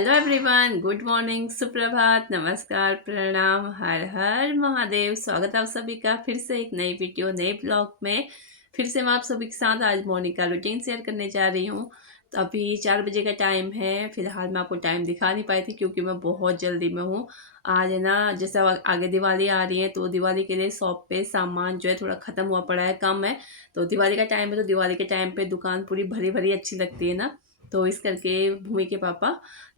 Hello everyone, good morning, सुप्रभात, नमस्कार, प्रणाम, हर हर महादेव। स्वागत है आप सभी का फिर से एक नई वीडियो नए ब्लॉग में। फिर से मैं आप सभी के साथ आज मॉर्निंग का रूटीन शेयर करने जा रही हूँ। तो अभी 4 बजे का टाइम है। फिलहाल मैं आपको टाइम दिखा नहीं पाई थी क्योंकि मैं बहुत जल्दी में हूँ। आज है ना, जैसे अब आगे दिवाली आ रही है तो दिवाली के लिए शॉप पे सामान जो है थोड़ा ख़त्म हुआ पड़ा है, कम है। तो दिवाली का टाइम है तो दिवाली के टाइम पे दुकान पूरी भरी भरी अच्छी लगती है ना। तो इस करके भूमि के पापा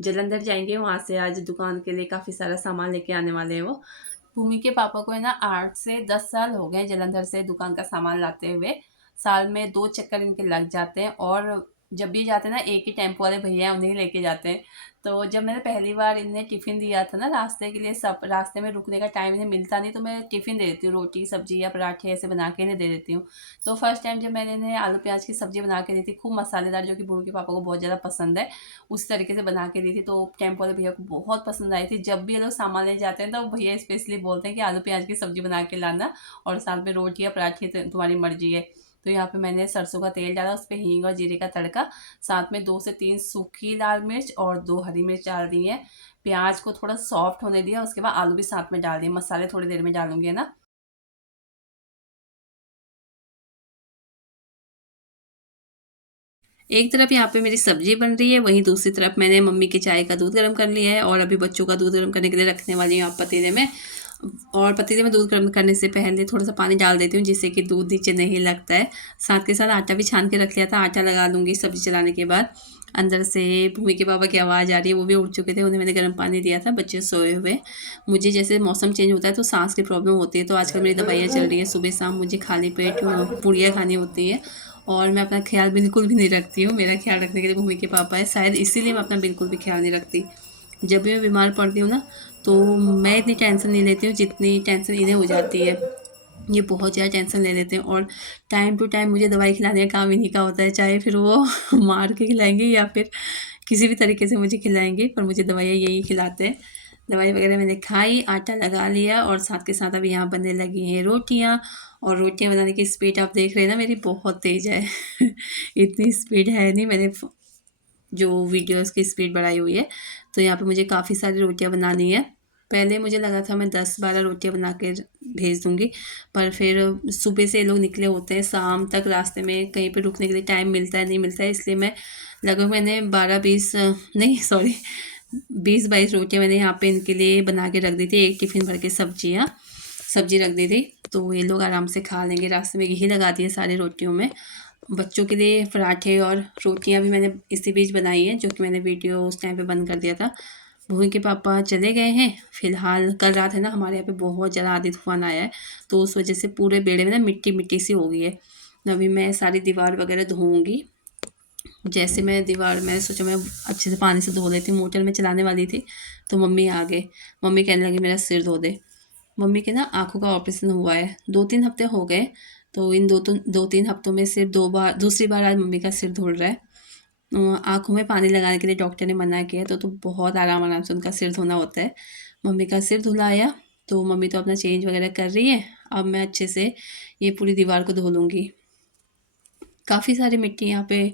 जलंधर जाएँगे, वहाँ से आज दुकान के लिए काफ़ी सारा सामान लेके आने वाले हैं वो। भूमि के पापा को है ना 8 से 10 साल हो गए जलंधर से दुकान का सामान लाते हुए। साल में 2 चक्कर इनके लग जाते हैं और जब भी जाते हैं ना, एक ही टेम्पो वाले भैया हैं उन्हीं लेके जाते हैं। तो जब मैंने पहली बार इन्हें टिफ़िन दिया था ना रास्ते के लिए, सब रास्ते में रुकने का टाइम इन्हें मिलता नहीं तो मैं टिफ़िन दे देती हूँ, रोटी, सब्ज़ी या पराठे ऐसे बना के इन्हें दे देती हूँ। तो फर्स्ट टाइम जब मैंने इन्हें आलू प्याज़ की सब्ज़ी बना के दी थी, खूब मसालेदार, जो कि भूमि के पापा को बहुत ज़्यादा पसंद है, उस तरीके से बना के दी थी, तो टेम्पो वाले भैया को बहुत पसंद आई थी। जब भी ये लोग सामान लेने जाते हैं तो भैया स्पेशली बोलते हैं कि आलू प्याज की सब्जी बना के लाना और साथ में रोटी या पराठे, तो तुम्हारी मर्जी है। तो यहाँ पे मैंने सरसों का तेल डाला, उस पर हींग और जीरे का तड़का, साथ में 2 से 3 सूखी लाल मिर्च और 2 हरी मिर्च डाल दी है। प्याज को थोड़ा सॉफ्ट होने दिया, उसके बाद आलू भी साथ में डाल दिए। मसाले थोड़ी देर में डालूंगी, है ना। एक तरफ यहाँ पे मेरी सब्जी बन रही है, वहीं दूसरी तरफ मैंने मम्मी के चाय का दूध गर्म कर लिया है और अभी बच्चों का दूध गर्म करने के लिए रखने वाली हूँ आप पतीले में। और पतीले में दूध गर्म करने से पहले थोड़ा सा पानी डाल देती हूँ जिससे कि दूध नीचे नहीं लगता है। साथ के साथ आटा भी छान के रख लिया था, आटा लगा लूँगी सब्जी चलाने के बाद। अंदर से भूमि के पापा की आवाज़ आ रही है, वो भी उठ चुके थे, उन्हें मैंने गर्म पानी दिया था, बच्चे सोए हुए। मुझे जैसे मौसम चेंज होता है तो सांस की प्रॉब्लम होती है, तो आजकल मेरी दवाइयाँ चल रही हैं, सुबह शाम मुझे खाली पेट पूड़ियाँ खानी होती है और मैं अपना ख्याल बिल्कुल भी नहीं रखती हूँ। मेरा ख्याल रखने के लिए भूमि के पापा है, शायद इसीलिए मैं अपना बिल्कुल भी ख्याल नहीं रखती। जब भी मैं बीमार पड़ती हूँ ना, तो मैं इतनी टेंशन नहीं लेती हूँ जितनी टेंशन इन्हें हो जाती है। ये बहुत ज़्यादा टेंशन ले लेते हैं और टाइम टू टाइम मुझे दवाई खिलाने का काम इन्हीं का होता है, चाहे फिर वो मार के खिलाएँगे या फिर किसी भी तरीके से मुझे खिलाएँगे, पर मुझे दवाइयाँ यही खिलाते हैं। दवाई वगैरह मैंने खाई, आटा लगा लिया और साथ के साथ अभी यहाँ बनने लगी हैं रोटियाँ। और रोटियाँ बनाने की स्पीड आप देख रहे हैं ना, मेरी बहुत तेज़ है। इतनी स्पीड है नहीं, मैंने जो वीडियोस की स्पीड बढ़ाई हुई है। तो यहाँ पे मुझे काफ़ी सारी रोटियाँ बनानी है। पहले मुझे लगा था मैं 10-12 रोटियाँ बना के भेज दूँगी, पर फिर सुबह से ये लोग निकले होते हैं, शाम तक रास्ते में कहीं पे रुकने के लिए टाइम मिलता है, नहीं मिलता है, इसलिए मैं लगभग मैंने 12-20 नहीं सॉरी 20-22 रोटियाँ मैंने यहाँ पे इनके लिए बना के रख दी थी, एक टिफ़िन भर के सब्जी रख दी थी। तो ये लोग आराम से खा लेंगे, रास्ते में यही लगा दिए सारी रोटियों में। बच्चों के लिए पराठे और रोटियां भी मैंने इसी बीच बनाई है, जो कि मैंने वीडियो उस टाइम पे बंद कर दिया था। भूमि के पापा चले गए हैं फिलहाल। कल रात है ना, हमारे यहाँ पे बहुत ज़्यादा आंधी तूफान आया है, तो उस वजह से पूरे बेड़े में ना मिट्टी मिट्टी सी हो गई है। अभी मैं सारी दीवार वगैरह धोऊंगी। जैसे मैं दीवार, मैंने सोचा मैं अच्छे से पानी से धो लेती हूँ, मोटर में चलाने वाली थी तो मम्मी आ गए। मम्मी कहने लगी मेरा सिर धो दे। मम्मी के ना आँखों का ऑपरेशन हुआ है, 2-3 हफ्ते हो गए। तो इन 2-3 हफ्तों में सिर्फ 2 बार, दूसरी बार आज मम्मी का सिर धुल रहा है। आँखों में पानी लगाने के लिए डॉक्टर ने मना किया, तो बहुत आराम आराम से उनका सिर धोना होता है। मम्मी का सिर धुलाया तो मम्मी तो अपना चेंज वगैरह कर रही है। अब मैं अच्छे से ये पूरी दीवार को धो लूँगी। काफ़ी सारी मिट्टी यहाँ पे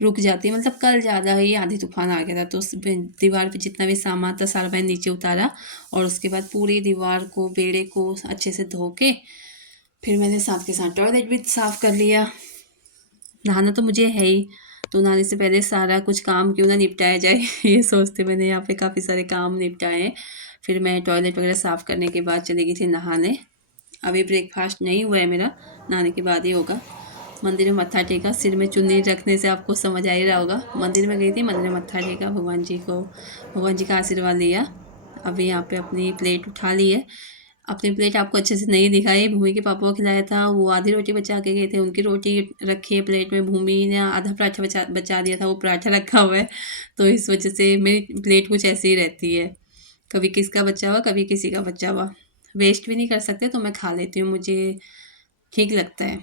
रुक जाती है, मतलब कल ज़्यादा ही आंधी तूफान आ गया था, तो उस पे दीवार पे जितना भी सामान था सारा मैंने नीचे उतारा और उसके बाद पूरी दीवार को, बेड़े को अच्छे से धो के फिर मैंने साथ के साथ टॉयलेट भी साफ़ कर लिया। नहाना तो मुझे है ही, तो नहाने से पहले सारा कुछ काम क्यों ना निपटाया जाए ये सोचते मैंने यहाँ पे काफ़ी सारे काम निपटाए हैं। फिर मैं टॉयलेट वगैरह साफ़ करने के बाद चली गई थी नहाने। अभी ब्रेकफास्ट नहीं हुआ है मेरा, नहाने के बाद ही होगा। मंदिर में मत्था टेका, सिर में चुन्नी रखने से आपको समझ आ ही रहा होगा। मंदिर में गई थी, मंदिर में मत्था टेका, भगवान जी का आशीर्वाद लिया। अभी यहाँ पे अपनी प्लेट उठा ली है। अपनी प्लेट आपको अच्छे से नहीं दिखाई, भूमि के पापा को खिलाया था, वो आधी रोटी बचा के गए थे, उनकी रोटी रखी है प्लेट में। भूमि ने आधा पराठा बचा दिया था, वो पराठा रखा हुआ है। तो इस वजह से मेरी प्लेट कुछ ऐसी ही रहती है, कभी किसका बचा हुआ, कभी किसी का बचा हुआ। वेस्ट भी नहीं कर सकते तो मैं खा लेती हूँ, मुझे ठीक लगता है।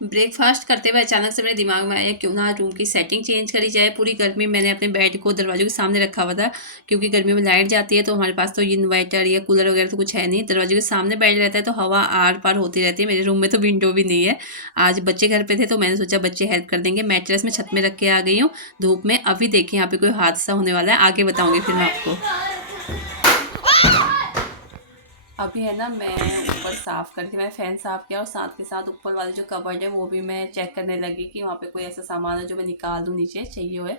ब्रेकफास्ट करते हुए अचानक से मेरे दिमाग में आया क्यों ना रूम की सेटिंग चेंज करी जाए। पूरी गर्मी मैंने अपने बेड को दरवाजों के सामने रखा हुआ था, क्योंकि गर्मी में लाइट जाती है तो हमारे पास तो ये इन्वर्टर या कूलर वगैरह तो कुछ है नहीं। दरवाजों के सामने बेड रहता है तो हवा आर पार होती रहती है। मेरे रूम में तो विंडो भी नहीं है। आज बच्चे घर पे थे तो मैंने सोचा बच्चे हेल्प कर देंगे। मैट्रेस में छत में रख के आ गई हूँ धूप में। अभी देखिए यहाँ पे कोई हादसा होने वाला है, आगे बताऊँगी फिर मैं आपको। अभी है ना, मैं ऊपर साफ़ करके मैंने फ़ैन साफ़ किया और साथ के साथ ऊपर वाले जो कबर्ड है वो भी मैं चेक करने लगी कि वहाँ पे कोई ऐसा सामान है जो मैं निकाल दूँ, नीचे चाहिए हुए।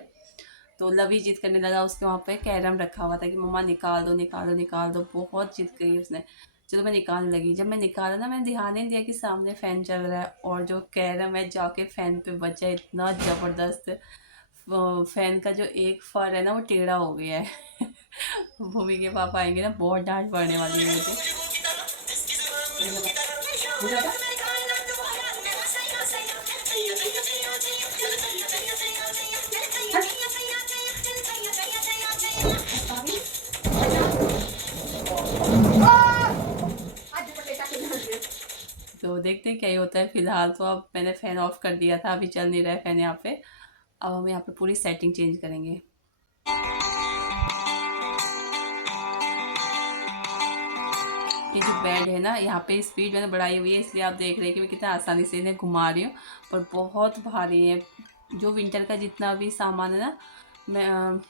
तो लवी जिद करने लगा, उसके वहाँ पे कैरम रखा हुआ था कि मम्मा निकाल दो निकाल दो निकाल दो, बहुत जिद करी उसने। चलो मैं निकालने लगी। जब मैं निकाला ना, मैंने ध्यान नहीं दिया कि सामने फ़ैन चल रहा है और जो कैरम है जाके फ़ैन पे बचा। इतना ज़बरदस्त फ़ैन का जो एक फर है ना वो टेढ़ा हो गया है। भूमि के पापा आएंगे ना, बहुत डांट पड़ने वाली है मुझे। तो देखते हैं क्या ही होता है। फिलहाल तो अब मैंने फ़ैन ऑफ कर दिया था, अभी चल नहीं रहा है फ़ैन यहाँ पे। अब हम यहाँ पे पूरी सेटिंग चेंज करेंगे। ये जो बेड है ना, यहाँ पे स्पीड मैंने बढ़ाई हुई है, इसलिए आप देख रहे हैं कि मैं कितना आसानी से इन्हें घुमा रही हूँ। पर बहुत भारी है। जो विंटर का जितना भी सामान है ना, मैं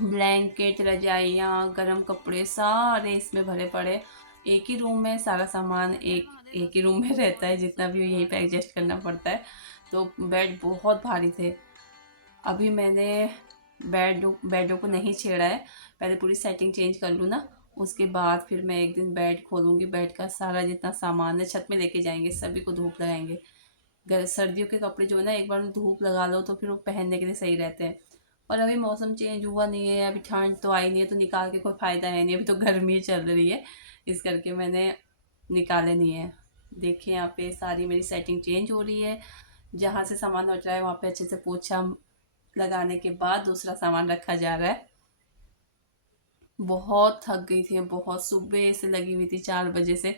ब्लैंकेट, रजाइयाँ, गर्म कपड़े सारे इसमें भरे पड़े। एक ही रूम में सारा सामान एक एक ही रूम में रहता है, जितना भी यहीं पे एडजस्ट करना पड़ता है। तो बेड बहुत भारी थे। अभी मैंने बेडों को नहीं छेड़ा है। पहले पूरी सेटिंग चेंज कर लूँ ना, उसके बाद फिर मैं एक दिन बेड खोलूँगी। बेड का सारा जितना सामान है छत में लेके जाएंगे, सभी को धूप लगाएंगे। सर्दियों के कपड़े जो है ना, एक बार धूप लगा लो तो फिर वो पहनने के लिए सही रहते हैं। और अभी मौसम चेंज हुआ नहीं है, अभी ठंड तो आई नहीं है, तो निकाल के कोई फ़ायदा है नहीं। अभी तो गर्मी चल रही है, इस करके मैंने निकाले नहीं है। देखिए यहाँ पे सारी मेरी सेटिंग चेंज हो रही है। जहाँ से सामान हट रहा है वहाँ पे अच्छे से पोछा लगाने के बाद दूसरा सामान रखा जा रहा है। बहुत थक गई थी, बहुत सुबह से लगी हुई थी 4 बजे से।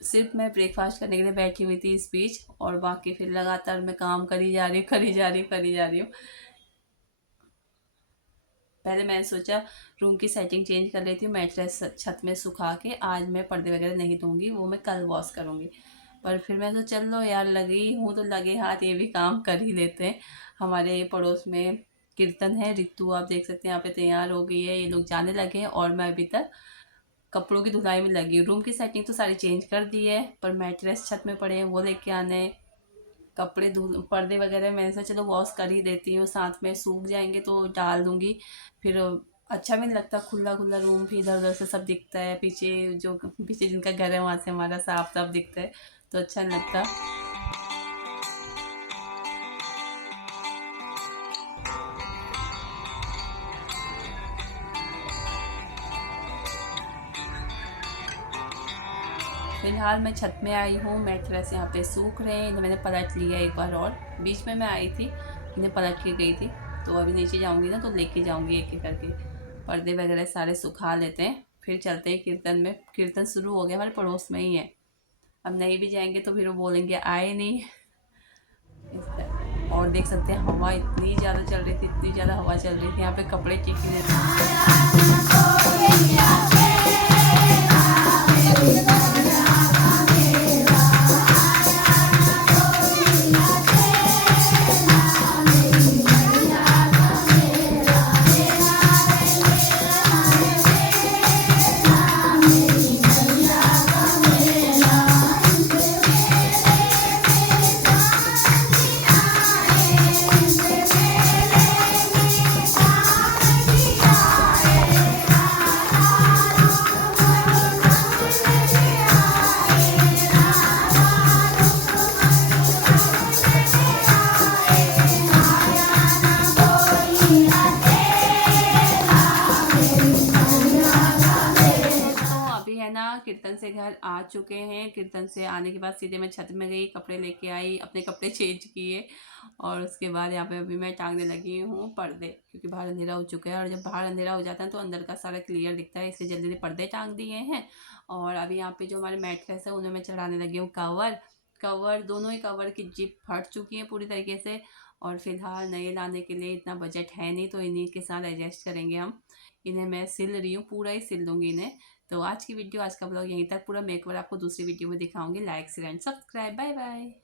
सिर्फ मैं ब्रेकफास्ट करने के लिए बैठी हुई थी इस बीच, और बाकी फिर लगातार मैं काम करी जा रही हूँ करी जा रही हूँ करी जा रही हूँ। पहले मैंने सोचा रूम की सेटिंग चेंज कर लेती हूँ, मैट्रेस छत में सुखा के। आज मैं पर्दे वगैरह नहीं दूंगी, वो मैं कल वॉश करूँगी। पर फिर मैं तो चल लो यार, लगी हूँ तो लगे हाथ ये भी काम कर ही लेते हैं। हमारे पड़ोस में कीर्तन है, रितु आप देख सकते हैं यहाँ पे तैयार हो गई है, ये लोग जाने लगे हैं और मैं अभी तक कपड़ों की धुलाई में लगी हूँ। रूम की सेटिंग तो सारी चेंज कर दी है, पर मैट्रेस छत में पड़े हैं वो लेके आने हैं। कपड़े धुल पर्दे वगैरह मैंने सोचा चलो वॉश कर ही देती हूँ, साथ में सूख जाएंगे तो डाल दूंगी। फिर अच्छा भी नहीं लगता, खुला खुला रूम भी इधर उधर से सब दिखता है। पीछे जो पीछे जिनका घर है वहाँ से हमारा साफ साफ दिखता है, तो अच्छा नहीं लगता। फिलहाल मैं छत में आई हूँ, मैट्रेस यहाँ पे सूख रहे हैं। इन्हें मैंने पलट लिया एक बार, और बीच में मैं आई थी इन्हें पलट के गई थी। तो अभी नीचे जाऊँगी ना तो लेके जाऊँगी एक एक करके। पर्दे वगैरह सारे सुखा लेते हैं, फिर चलते हैं कीर्तन में। कीर्तन शुरू हो गया, हमारे पड़ोस में ही है। अब नहीं भी जाएंगे तो फिर वो बोलेंगे आए नहीं। और देख सकते हैं हवा इतनी ज़्यादा चल रही थी, इतनी ज़्यादा हवा चल रही थी, यहाँ पे कपड़े टिक नहीं तो अभी है ना, कीर्तन से घर आ चुके हैं। कीर्तन से आने के बाद सीधे मैं छत में गई, कपड़े लेके आई, अपने कपड़े चेंज किए, और उसके बाद यहाँ पे अभी मैं टांगने लगी हूँ पर्दे, क्योंकि बाहर अंधेरा हो चुका है। और जब बाहर अंधेरा हो जाता है तो अंदर का सारा क्लियर दिखता है, इसलिए जल्दी जल्दी पर्दे टांग दिए हैं। और अभी यहाँ पे जो हमारे मैट्रेस है उन्हें मैं चढ़ाने लगी हूँ कवर। कवर, दोनों ही कवर की जिप फट चुकी हैं पूरी तरीके से और फ़िलहाल नए लाने के लिए इतना बजट है नहीं, तो इन्हीं के साथ एडजस्ट करेंगे हम। इन्हें मैं सिल रही हूँ, पूरा ही सिल दूँगी इन्हें। तो आज की वीडियो, आज का ब्लॉग यहीं तक, पूरा मेकओवर आपको दूसरी वीडियो में दिखाऊँगी। Like, share and subscribe. Bye bye.